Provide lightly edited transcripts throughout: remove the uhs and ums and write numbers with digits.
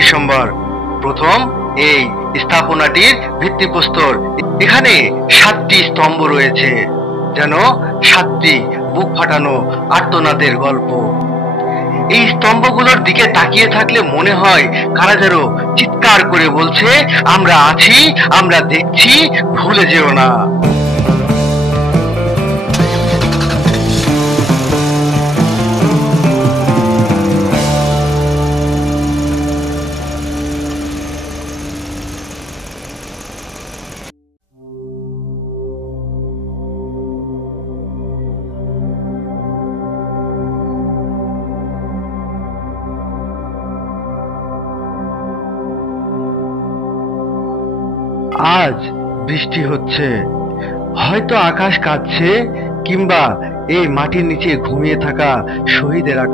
December প্রথম এই স্থাপনাটির ভিত্তিপ্রস্তর। এখানে 7টি স্তম্ভ রয়েছে, যেন 7টি বুক ফাটানো আর্তনাদের গল্প। এই স্তম্ভগুলোর দিকে তাকিয়ে থাকলে মনে হয় কারা যেন চিৎকার করে বলছে, আমরা আছি, আমরা দেখছি, ভুলে যেও না। আজ বৃষ্টি হচ্ছে, হয়তো আকাশ কাঁদছে, কিংবা এই মাটির নিচে ঘুমিয়ে থাকা শহীদেরা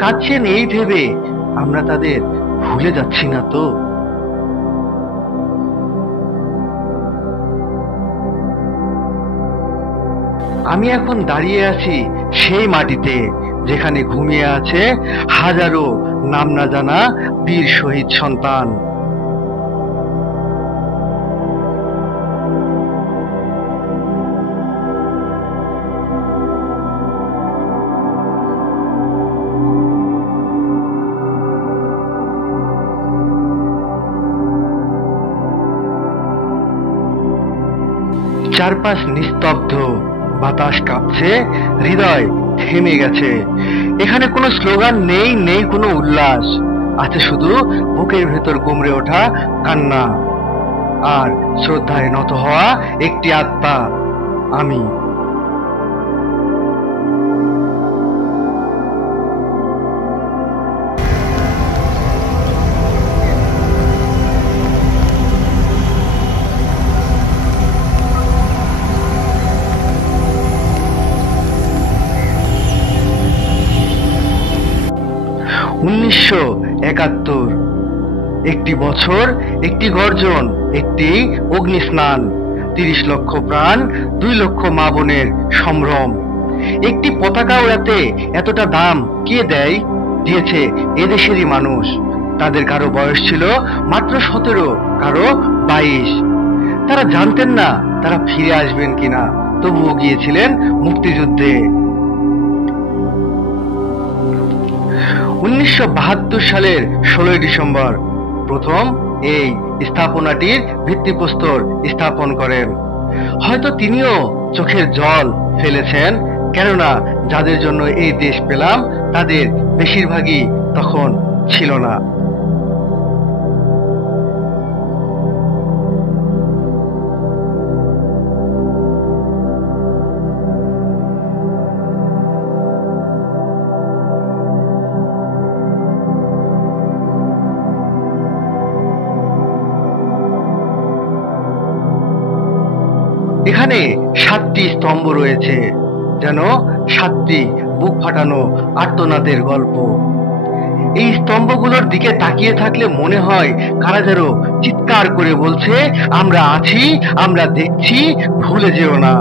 কাঁদছেন এই ভেবে আমরা তাদের ভুলে যাচ্ছি না তো। আমি এখন দাঁড়িয়ে আছি সেই মাটিতে, যেখানে ঘুমিয়ে আছে হাজারো নাম না জানা বীর শহীদ সন্তান। চারপাশ নিস্তব্ধ, বাতাস কাঁপছে, হৃদয় থেমে গেছে। এখানে কোনো স্লোগান নেই, নেই কোনো উল্লাস, আছে শুধু বুকের ভেতর গুমড়ে ওঠা কান্না আর শ্রদ্ধায় নত হওয়া একটি আত্মা, আমি। 1971, একটি বছর, একটি গর্জন, একটি অগ্নিস্নান, 30 লক্ষ প্রাণ, 2 লক্ষ মা বোনের সম্ভ্রম। একটি পতাকা ওড়াতে এতটা দাম কে দেয়? দিয়েছে এদেশেরই মানুষ। তাদের কারো বয়স ছিল মাত্র 17, কারো 22। তারা জানতেন না তারা ফিরে আসবেন কিনা, তবুও গিয়েছিলেন মুক্তিযুদ্ধে। 1972 সালের 16 ডিসেম্বর প্রথম এই স্থাপনাটির ভিত্তিপ্রস্তর স্থাপন করেন। হয়তো তিনিও চোখের জল ফেলেছেন, কেননা যাদের জন্য এই দেশ পেলাম তাদের বেশিরভাগই তখন ছিল না। এখানে 7টি স্তম্ভ রয়েছে, যেন 7টি বুক ফাটানো আর্তনাদের গল্প। এই স্তম্ভগুলোর দিকে তাকিয়ে থাকলে মনে হয় কারা যেন চিৎকার করে বলছে, আমরা আছি, আমরা দেখছি, ভুলে যেও না।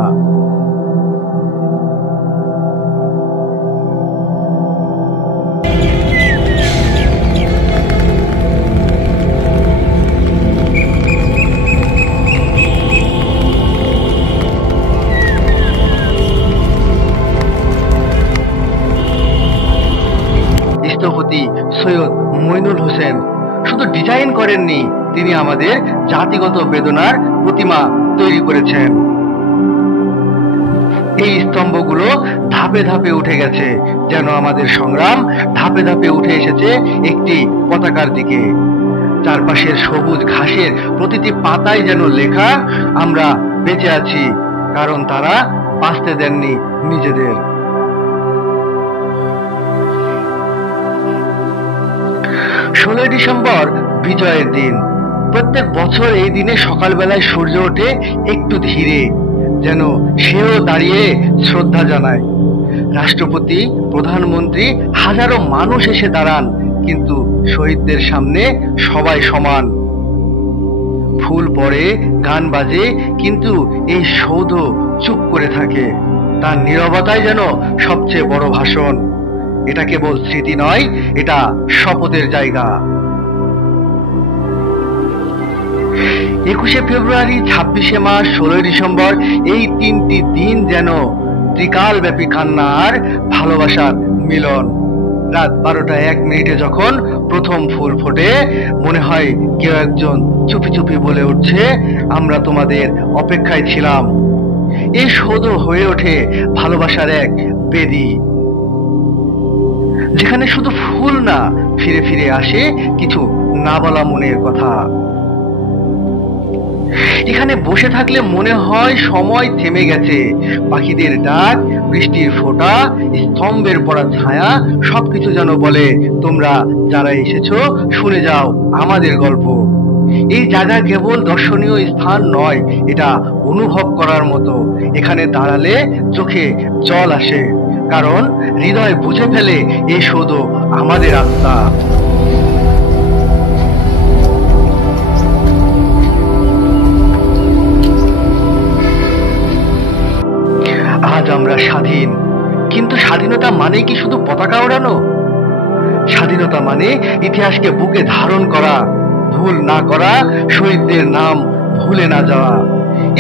স্থপতি সৈয়দ মইনুল হোসেন শুধু ডিজাইন করেননি, তিনি আমাদের জাতিগত বেদনার প্রতিমা তৈরি করেছেন। এই স্তম্ভগুলো ধাপে ধাপে উঠে গেছে, যেন আমাদের সংগ্রাম ধাপে ধাপে উঠে এসেছে একটি পতাকার দিকে। চারপাশের সবুজ ঘাসের প্রতিটি পাতায় যেন লেখা, আমরা বেঁচে আছি, কারণ তারা বাঁচতে দেননি নিজেদের। 16 ডিসেম্বর বিজয়ের দিন। প্রত্যেক বছর এই দিনে সকালবেলায় সূর্য ওঠে একটু ধীরে, যেন সেও দাঁড়িয়ে শ্রদ্ধা জানায়। রাষ্ট্রপতি, প্রধানমন্ত্রী, হাজারো মানুষ এসে দাঁড়ান, কিন্তু শহীদদের সামনে সবাই সমান। ফুল পড়ে, গান বাজে, কিন্তু এই সৌধ চুপ করে থাকে। তার নীরবতাই যেন সবচেয়ে বড় ভাষণ। এটা কেবল স্মৃতি নয়, এটা শপথের জায়গা। 21শে ফেব্রুয়ারি, 26শে মার্চ, 16ই ডিসেম্বর, এই তিনটি দিন যেন ত্রিকালব্যাপী কান্না আর ভালোবাসার মিলন। রাত 12টা 1 মিনিটে যখন প্রথম ফুল ফোটে, মনে হয় কেউ একজন চুপি চুপি বলে উঠছে, আমরা তোমাদের অপেক্ষায় ছিলাম। এই সৌধ হয়ে ওঠে ভালোবাসার এক বেদি, যেখানে শুধু ফুল না, ফিরে ফিরে আসে কিছু না বলা মনের কথা। এখানে বসে থাকলে মনে হয় সময় থেমে গেছে। পাখিদের ডাক, বৃষ্টির ফোঁটা, স্তম্ভের পড়া ছায়া, সবকিছু যেন বলে, তোমরা যারা এসেছো শুনে যাও আমাদের গল্প। এই জায়গা কেবল দর্শনীয় স্থান নয়, এটা অনুভব করার মতো। এখানে দাঁড়ালে চোখে জল আসে, কারণ হৃদয় বুঝে ফেলে এই সৌধ আমাদের আত্মা। আজ আমরা স্বাধীন, কিন্তু স্বাধীনতা মানে কি শুধু পতাকা ওড়ানো? স্বাধীনতা মানে ইতিহাসকে বুকে ধারণ করা, ভুল না করা, শহীদদের নাম ভুলে না যাওয়া।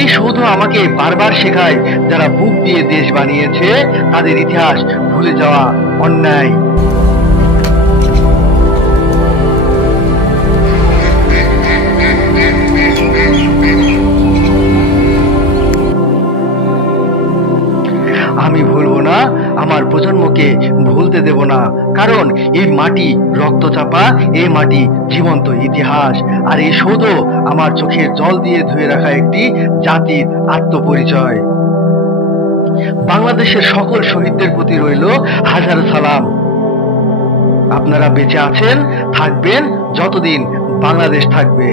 এই সৌধ আমাকে বারবার শেখায়, যারা বুক দিয়ে দেশ বানিয়েছে তাদের ইতিহাস ভুলে যাওয়া অন্যায়। আমি ভুলবো না, আমার প্রজন্মকে ভুলতে দেব না, কারণ এই মাটি রক্তচাপা, এই মাটি জীবন্ত ইতিহাস। আর এই সৌধ আমার চোখের জল দিয়ে ধুয়ে রাখা একটি জাতির আত্মপরিচয়। বাংলাদেশের সকল শহীদদের প্রতি রইল হাজার সালাম। আপনারা বেঁচে আছেন, থাকবেন যতদিন বাংলাদেশ থাকবে।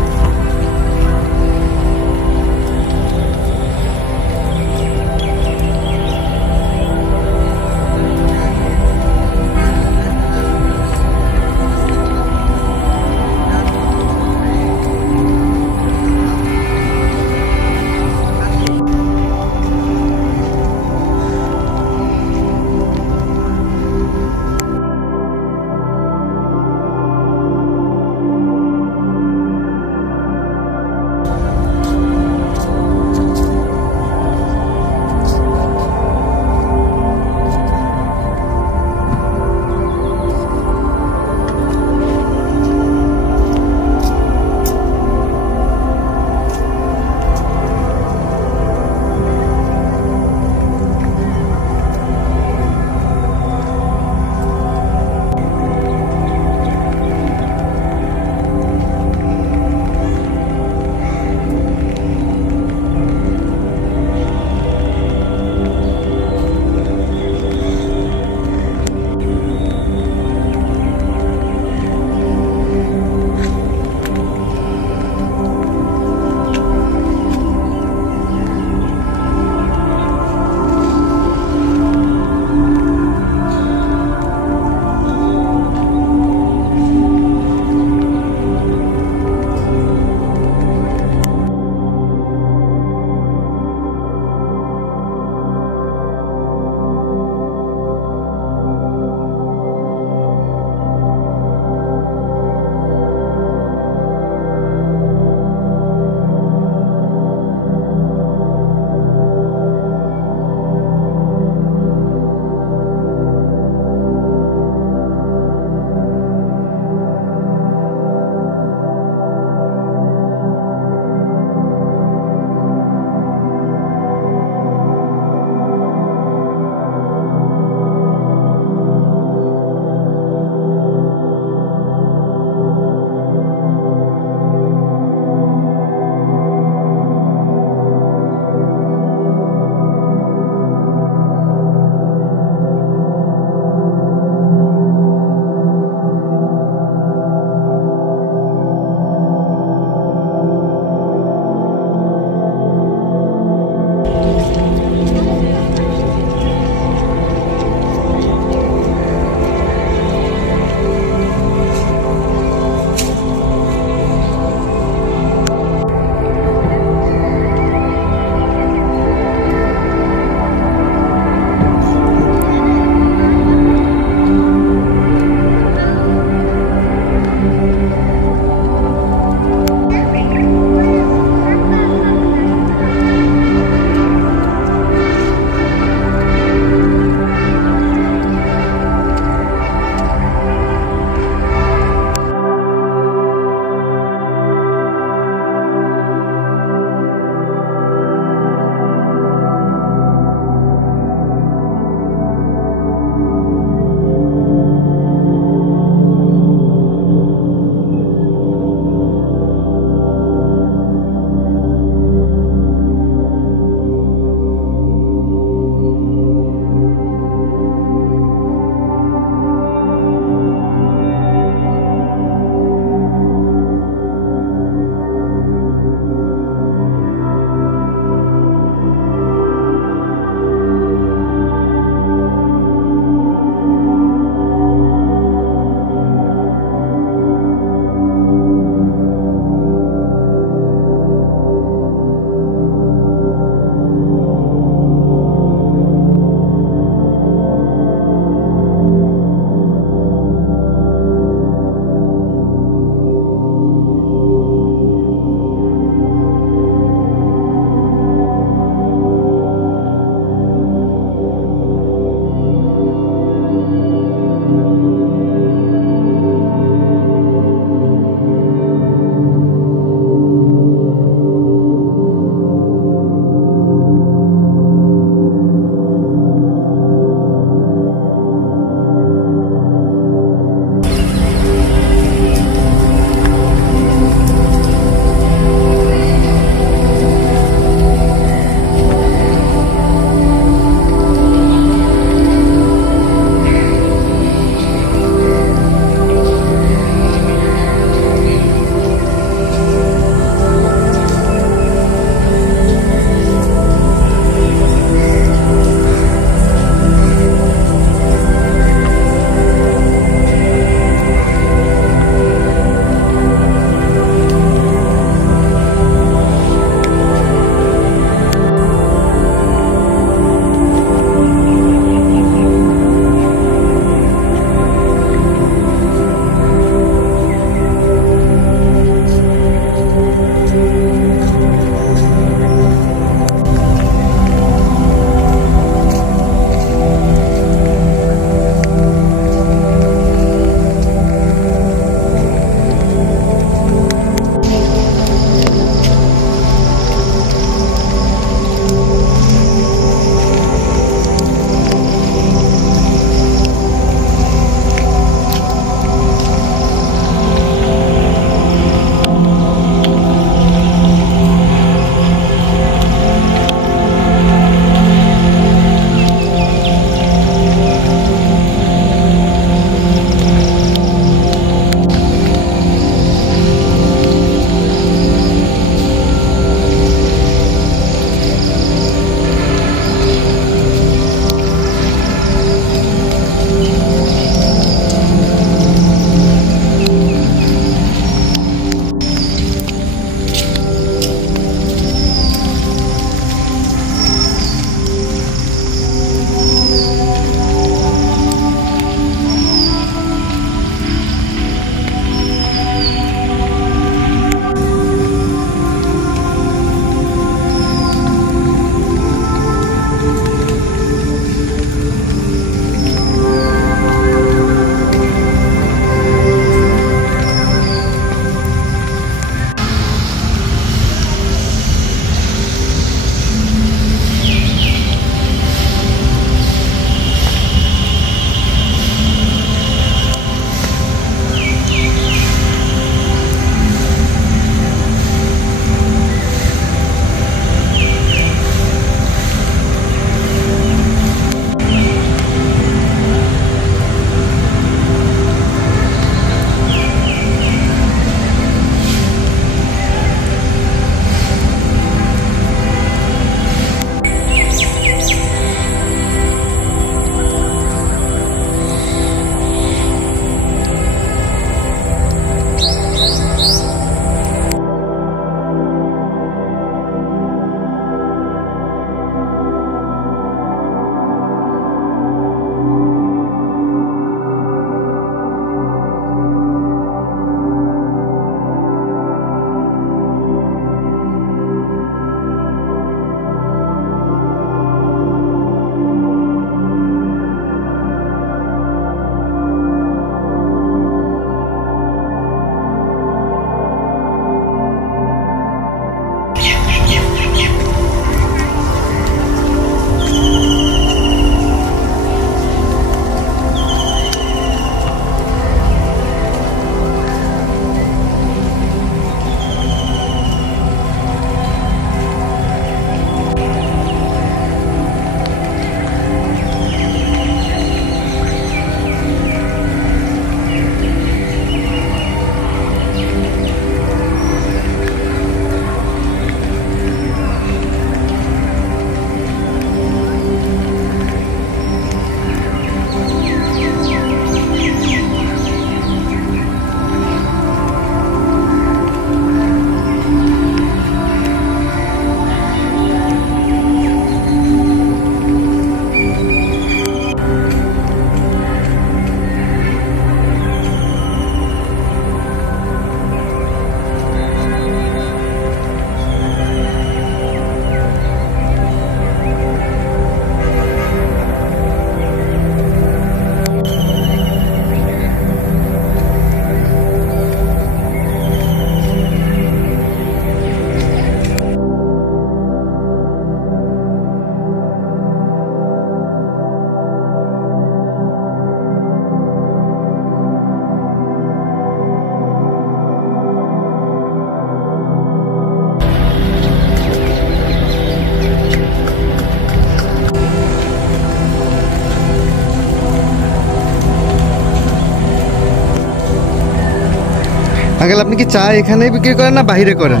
আঙ্কেল, আপনি কি চা এখানেই বিক্রি করেন না বাইরে করেন?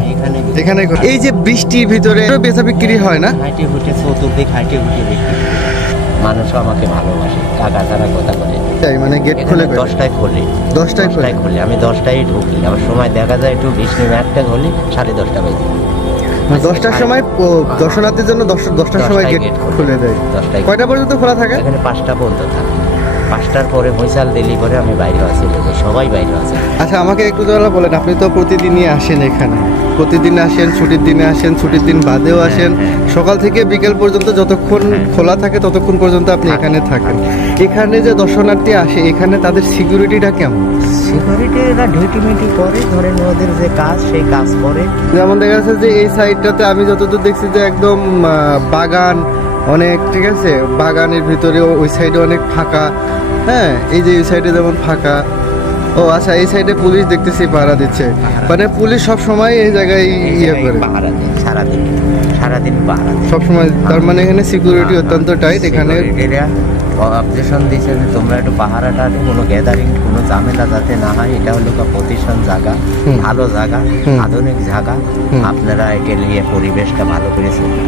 এখানে করেন। এই যে বৃষ্টির ভিতরে বেচা বিক্রি হয় না? হাইটে হুটে চতুর্দিক হাইটে হুটে বিক্রি। মানুষও আমাকে ভালোবাসে, টাকা ছাড়া কথা বলে। তাই মানে গেট খুলে 10টায় খোলে। 10টায় খোলে। আমি 10টায় ঢুকি। আমার সময় দেখা যায় একটু বৃষ্টি একটা হলে 10:30 বাজে। 10টার সময় দর্শনার্থীর জন্য 10টার সময় গেট খুলে দেয়। 10টায়। কয়টা পর্যন্ত খোলা থাকে? এখানে 5টা পর্যন্ত থাকে। 5টার পরে মহিষাল দিলি পরে আমি বাইরে আছি, সবাই বাইরে আছে। আচ্ছা, আমাকে একটু যারা বলেন, আপনি তো প্রতিদিনই আসেন এখানে, প্রতিদিন আসেন, ছুটির দিনে আসেন, ছুটির দিন বাদেও আসেন, সকাল থেকে বিকেল পর্যন্ত যতক্ষণ খোলা থাকে ততক্ষণ পর্যন্ত আপনি এখানে থাকেন। এখানে যে দর্শনার্থী আসে, এখানে তাদের সিকিউরিটিটা কেমন? সিকিউরিটি এরা ডিউটি মিউটি করে, ধরেন ওদের যে কাজ সেই কাজ করে। যেমন দেখা যাচ্ছে যে এই সাইডটাতে আমি যতদূর দেখছি যে একদম বাগান অনেক, ঠিক আছে, বাগানের ভিতরে ওই সাইডে অনেক ফাঁকা। হ্যাঁ, এই যে এই সাইডে যেমন ফাঁকা। ও আচ্ছা, এই সাইডে পুলিশ দেখতেছি পাহারা দিচ্ছে, মানে পুলিশ সব সময় এই জায়গায় ইয়ে করে পাহারা দেয়, সারাদিন পাহারা দেয় সব সময়। তার মানে এখানে সিকিউরিটি অত্যন্ত টাইট। এখানে অবজেকশন দিয়েছে যে তোমরা একটু পাহারাটা, কোনো গ্যাদারিং, কোনো ঝামেলা যাতে না হয়। এটা হলো প্রতিষ্ঠান জায়গা, ভালো জায়গা, আধুনিক জায়গা। আপনারা এটা নিয়ে পরিবেশটা ভালো করে চলবেন।